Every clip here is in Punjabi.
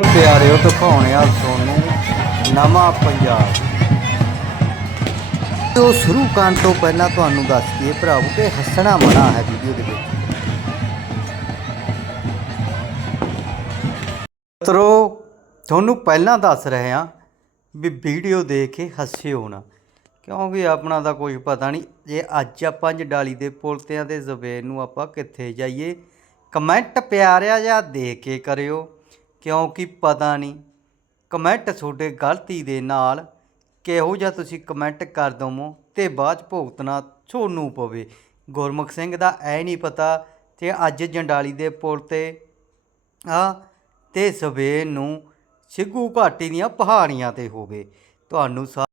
ਪਿਆਰਿਓ, ਦਿਖਾਉਣੇ ਆ ਤੁਹਾਨੂੰ ਨਵਾਂ ਪੰਜਾਬ। ਤੋਂ ਸ਼ੁਰੂ ਕਰਨ ਤੋਂ ਪਹਿਲਾਂ ਤੁਹਾਨੂੰ ਦੱਸ ਦਈਏ ਭਰਾਵੋ ਕਿ ਹੱਸਣਾ ਮਨਾ ਹੈ ਵੀਡੀਓ ਦੇ ਵਿੱਚ। ਮਿੱਤਰੋ, ਤੁਹਾਨੂੰ ਪਹਿਲਾਂ ਦੱਸ ਰਹੇ ਹਾਂ ਵੀ ਵੀਡੀਓ ਦੇਖ ਕੇ ਹੱਸਿਓ ਨਾ, ਕਿਉਂਕਿ ਆਪਣਾ ਤਾਂ ਕੋਈ ਪਤਾ ਨਹੀਂ ਜੇ ਅੱਜ ਆਪਾਂ ਜਡਾਲੀ ਦੇ ਪੁਲ ਤੇ ਆ ਤੇ ਜ਼ਵੇਰ ਨੂੰ ਆਪਾਂ ਕਿੱਥੇ ਜਾਈਏ। ਕਮੈਂਟ ਪਿਆਰਿਆ ਜਾਂ ਦੇ ਕੇ ਕਰਿਓ। ਕਿਉਂਕਿ ਪਤਾ ਨਹੀਂ, ਕਮੈਂਟ ਤੁਹਾਡੇ ਗਲਤੀ ਦੇ ਨਾਲ ਕਿਹੋ ਜਿਹਾ ਤੁਸੀਂ ਕਮੈਂਟ ਕਰ ਦਵੋ ਤੇ ਬਾਅਦ 'ਚ ਭੁਗਤਣਾ ਤੁਹਾਨੂੰ ਪਵੇ। ਗੁਰਮੁਖ ਸਿੰਘ ਦਾ ਐ ਨਹੀਂ ਪਤਾ ਤੇ ਅੱਜ ਜੰਡਾਲੀ ਦੇ ਪੁਲ ਤੇ ਆ ਤੇ ਸਵੇਰ ਨੂੰ ਸਿੱਗੂ ਘਾਟੀ ਦੀਆਂ ਪਹਾੜੀਆਂ ਤੇ ਹੋਵੇ ਤੁਹਾਨੂੰ ਸਾਰਾ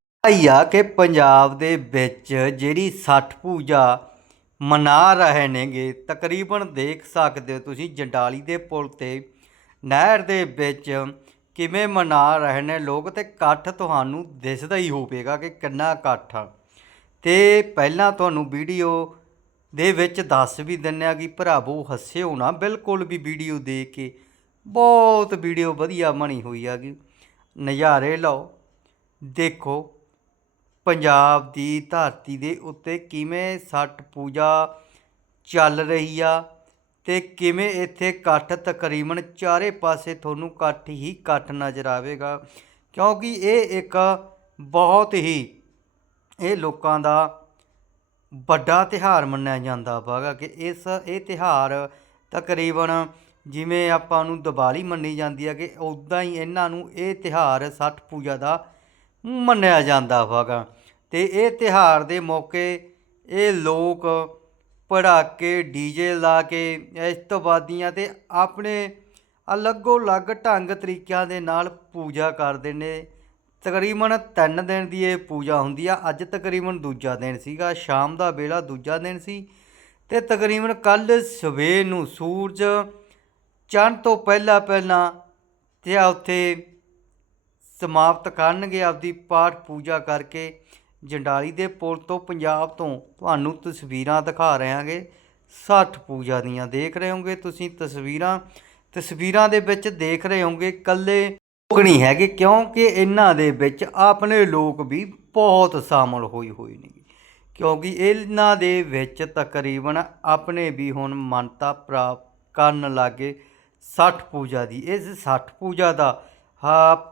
ਆ ਕਿ ਪੰਜਾਬ ਦੇ ਵਿੱਚ ਜਿਹੜੀ ਸੱਠ ਪੂਜਾ ਮਨਾ ਰਹੇ ਨੇਗੇ, ਤਕਰੀਬਨ ਦੇਖ ਸਕਦੇ ਹੋ ਤੁਸੀਂ ਜੰਡਾਲੀ ਦੇ ਪੁਲ ਤੇ ਨਹਿਰ ਦੇ ਵਿੱਚ ਕਿਵੇਂ ਮਨਾ ਰਹੇ ਨੇ ਲੋਕ ਤੇ ਇਕੱਠ ਤੁਹਾਨੂੰ ਦਿਸਦਾ ਹੀ ਹੋਵੇਗਾ ਕਿ ਕਿੰਨਾ ਇਕੱਠ ਆ। ਤੇ ਪਹਿਲਾਂ ਤੁਹਾਨੂੰ ਵੀਡੀਓ ਦੇ ਵਿੱਚ ਦੱਸ ਵੀ ਦਿੰਨੇ ਆ ਕਿ ਭਰਾਵੋ ਹੱਸਿਓ ਨਾ, ਬਿਲਕੁਲ ਵੀ ਵੀਡੀਓ ਦੇਖ ਕੇ ਬਹੁਤ ਵੀਡੀਓ ਵਧੀਆ ਬਣੀ ਹੋਈ ਆ ਹੈਗੀ। ਨਜ਼ਾਰੇ ਲਓ, ਦੇਖੋ ਪੰਜਾਬ ਦੀ ਧਰਤੀ ਦੇ ਉੱਤੇ ਕਿਵੇਂ ਛਠ ਪੂਜਾ ਚੱਲ ਰਹੀ ਆ। ਤੇ ਕਿਵੇਂ ਇੱਥੇ ਇਕੱਠ ਤਕਰੀਬਨ ਚਾਰੇ ਪਾਸੇ ਤੁਹਾਨੂੰ ਇਕੱਠ ਹੀ ਇਕੱਠ ਨਜ਼ਰ ਆਵੇਗਾ? ਕਿਉਂਕਿ ਇਹ ਇੱਕ ਬਹੁਤ ਹੀ ਇਹ ਲੋਕਾਂ ਦਾ ਵੱਡਾ ਤਿਹਾਰ ਮੰਨਿਆ ਜਾਂਦਾ ਵਾਗਾ ਕਿ ਇਸ, ਇਹ ਤਿਹਾਰ ਤਕਰੀਬਨ ਜਿਵੇਂ ਆਪਾਂ ਨੂੰ ਦੀਵਾਲੀ ਮੰਨੀ ਜਾਂਦੀ ਹੈ ਕਿ ਉਦਾਂ ਹੀ ਇਹਨਾਂ ਨੂੰ ਇਹ ਤਿਹਾਰ ਸੱਠ ਪੂਜਾ ਦਾ ਮੰਨਿਆ ਜਾਂਦਾ ਵਾਗਾ ਤੇ ਇਹ ਤਿਹਾਰ ਦੇ ਮੌਕੇ ਇਹ ਲੋਕ ਪੜਾਕੇ ਡੀਜੇ ਲਾ ਕੇ ਇਸ ਤੋਂ ਬਾਦੀਆਂ ਤੇ ਆਪਣੇ ਅਲੱਗੋ ਅਲੱਗ ਢੰਗ ਤਰੀਕਿਆਂ ਦੇ ਨਾਲ ਪੂਜਾ ਕਰਦੇ ਨੇ। ਤਕਰੀਬਨ 3 ਦਿਨ ਦੀ ਇਹ ਪੂਜਾ ਹੁੰਦੀ ਆ। ਅੱਜ ਤਕਰੀਬਨ ਦੂਜਾ ਦਿਨ ਸੀਗਾ। ਸ਼ਾਮ ਦਾ ਵੇਲਾ ਦੂਜਾ ਦਿਨ ਸੀ ਤੇ ਤਕਰੀਬਨ ਕੱਲ ਸਵੇਰ ਨੂੰ ਸੂਰਜ ਚੜ੍ਹਨ ਤੋਂ ਪਹਿਲਾਂ ਪਹਿਲਾਂ ਤੇ ਉੱਥੇ ਸਮਾਪਤ ਕਰਨਗੇ ਆਪਦੀ ਪਾਠ ਪੂਜਾ ਕਰਕੇ। ਜੰਡਾਲੀ ਦੇ ਪੁਲ ਤੋਂ ਪੰਜਾਬ ਤੋਂ ਤੁਹਾਨੂੰ ਤਸਵੀਰਾਂ ਦਿਖਾ ਰਹੇ ਹਾਂਗੇ ਛਠ ਪੂਜਾ ਦੀਆਂ ਦੇਖ ਰਹੇ ਹੋਗੇ ਤੁਸੀਂ ਤਸਵੀਰਾਂ। ਤਸਵੀਰਾਂ ਦੇ ਵਿੱਚ ਦੇਖ ਰਹੇ ਹੋਗੇ ਕੱਲੇ ਲੋਕ ਨਹੀਂ ਹੈਗੇ ਕਿਉਂਕਿ ਇਹਨਾਂ ਦੇ ਵਿੱਚ ਆਪਣੇ ਲੋਕ ਵੀ ਬਹੁਤ ਸ਼ਾਮਲ ਹੋਈ ਹੋਈ ਨੇ। ਕਿਉਂਕਿ ਇਹਨਾਂ ਦੇ ਵਿੱਚ ਤਕਰੀਬਨ ਆਪਣੇ ਵੀ ਹੁਣ ਮਾਨਤਾ ਪ੍ਰਾਪਤ ਕਰਨ ਲੱਗੇ ਛਠ ਪੂਜਾ ਦੀ। ਇਸ ਛਠ ਪੂਜਾ ਦਾ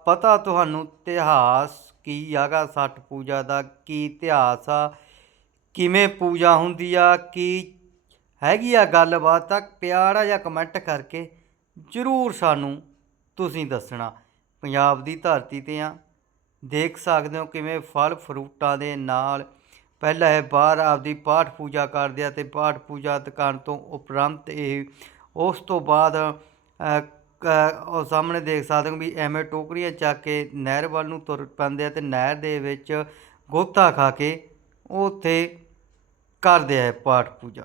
ਪਤਾ ਤੁਹਾਨੂੰ ਇਤਿਹਾਸ ਕੀ ਹੈਗਾ? ਸੱਠ ਪੂਜਾ ਦਾ ਕੀ ਇਤਿਹਾਸ ਆ? ਕਿਵੇਂ ਪੂਜਾ ਹੁੰਦੀ ਆ? ਕੀ ਹੈਗੀ ਆ ਗੱਲਬਾਤ? ਤਾਂ ਪਿਆਰਾ ਜਾਂ ਕਮੈਂਟ ਕਰਕੇ ਜ਼ਰੂਰ ਸਾਨੂੰ ਤੁਸੀਂ ਦੱਸਣਾ। ਪੰਜਾਬ ਦੀ ਧਰਤੀ ਤੇ ਆ। ਦੇਖ ਸਕਦੇ ਹੋ ਕਿਵੇਂ ਫਲ ਫਰੂਟਾਂ ਦੇ ਨਾਲ ਪਹਿਲਾਂ ਇਹ ਬਾਹਰ ਆਪਦੀ ਪਾਠ ਪੂਜਾ ਕਰਦੇ ਆ ਤੇ ਪਾਠ ਪੂਜਾ ਕਰਨ ਤੋਂ ਉਪਰੰਤ ਇਹ ਉਸ ਤੋਂ ਬਾਅਦ ਉਹ ਸਾਹਮਣੇ ਦੇਖ ਸਕਦੇ ਹੋ ਵੀ ਐਵੇਂ ਟੋਕਰੀਆਂ ਚੱਕ ਕੇ ਨਹਿਰ ਵੱਲ ਨੂੰ ਤੁਰ ਪੈਂਦੇ ਆ ਤੇ ਨਹਿਰ ਦੇ ਵਿੱਚ ਗੋਤਾ ਖਾ ਕੇ ਉੱਥੇ ਕਰਦੇ ਆ ਪਾਠ ਪੂਜਾ।